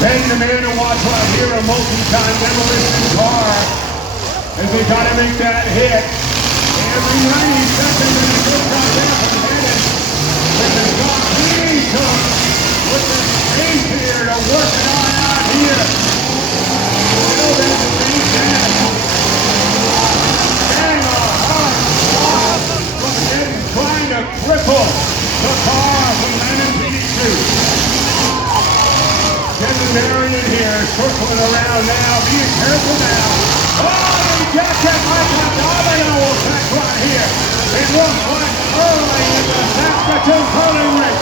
Bang the man and watch right here, a multi-time demolition car. As they try to make that hit. Every 90 seconds and a good shot down from Hennon. With the shot being took. With the space here to work it on out here. Still there's a big chance. And a hard shot from Hennon trying to cripple the car from Lennon P2. Kevin Marion here, circling around now, being careful now. Oh, they got that like a domino effect right here. It looks like early in the Saskatoon curling race.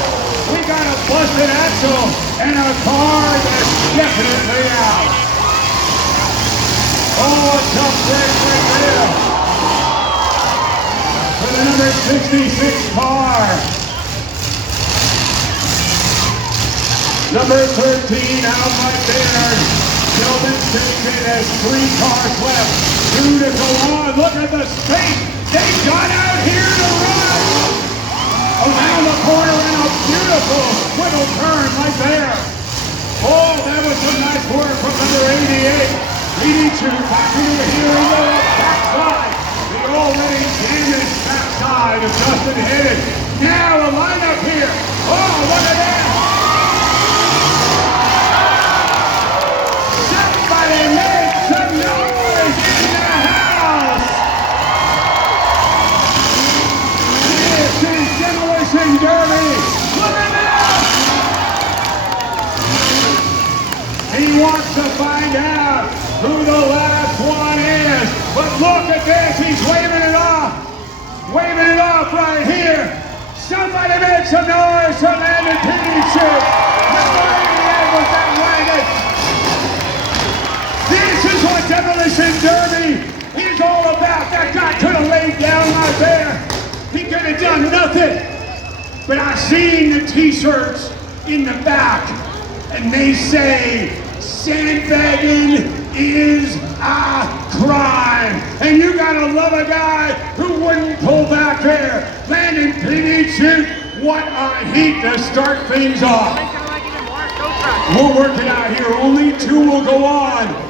We got a busted axle and a car that's definitely out. Oh, a tough break right there for the number 66 car. Number 13 out right there. Sheldon Station has 3 cars left. 2 to go on. Look at the space. They got out here to run. Around the corner and a beautiful swivel turn right there. Oh, that was some nice work from number 88. Leading to back into here in the backside. The already damaged backside of Justin Hennon. Now a lineup here. Oh, look at that. Somebody make some noise in the house! This is Demolition Derby! Look at that! He wants to find out who the last one is. But look at this, he's waving it off! Waving it off right here! Somebody make some noise for Landon P2! Number 88 was that wagon! This is what Demolition Derby is all about. That guy could have laid down right there. He could have done nothing. But I seen the t-shirts in the back, and they say, sandbagging is a crime. And you gotta love a guy who wouldn't pull back there. Landon P2, what a heat to start things off. We'll work it out here. Only 2 will go on.